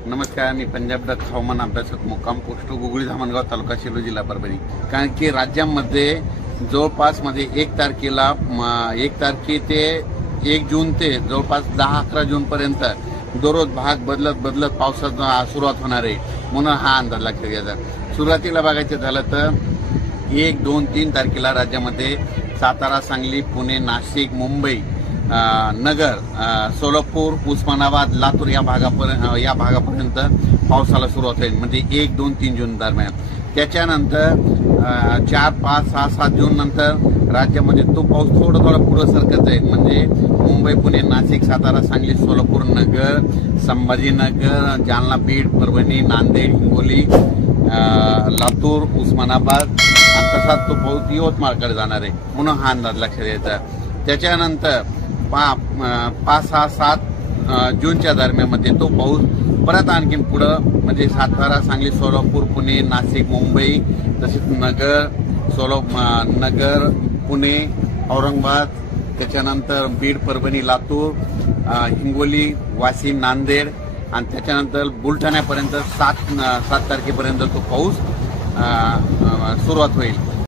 नमस्कार, मी पंजाब डक हवामान अभ्यासक मुक्काम पोस्ट गुगळी धामणगाव तालुका सेलू जिल्हा परभणी। कारण की राज्यामध्ये जवळपास मध्ये 1 तारखेला 1 तारखे ते 1 जून ते जवळपास 10-11 जून पर्यंत दररोज भाग बदलत पावसाचा सुरुवात होणार आहे, म्हणून हा अंदाज लक्षात घ्यायचा। सुरुवातीला बघायचं झालं तर 1, 2, 3 तारखेला राज्यामध्ये सातारा, सांगली, पुणे, नाशिक, मुंबई, नगर, सोलापूर, उस्मानाबाद, लातूर या भागापर्यंत पावसाला सुरुवात होईल, म्हणजे 1, 2, 3 जून दरम्यान। त्याच्यानंतर 4, 5, 6, 7 जून नंतर राज्यामध्ये तो पाऊस थोडा पुढे सरकत जाईल, म्हणजे मुंबई, पुणे, नाशिक, सातारा, सांगली, सोलापूर, नगर, संभाजीनगर, जालना, बीड, परभणी, नांदेड, हिंगोली, लातूर, उस्मानाबाद आणि तसाच तो पाऊस यवतमाळकडे जाणार आहे, म्हणून हा अंदाज लक्षात घ्यायचा। त्याच्यानंतर 5, 6, 7 जूनच्या दरम्यानमध्ये तो पाऊस परत आणखीन पुढं, म्हणजे सातारा, सांगली, सोलापूर, पुणे, नाशिक, मुंबई, तसेच नगर, पुणे, औरंगाबाद, त्याच्यानंतर बीड, परभणी, लातूर, हिंगोली, वाशिम, नांदेड आणि त्याच्यानंतर बुलढाण्यापर्यंत 7 तारखेपर्यंत तो पाऊस सुरुवात होईल।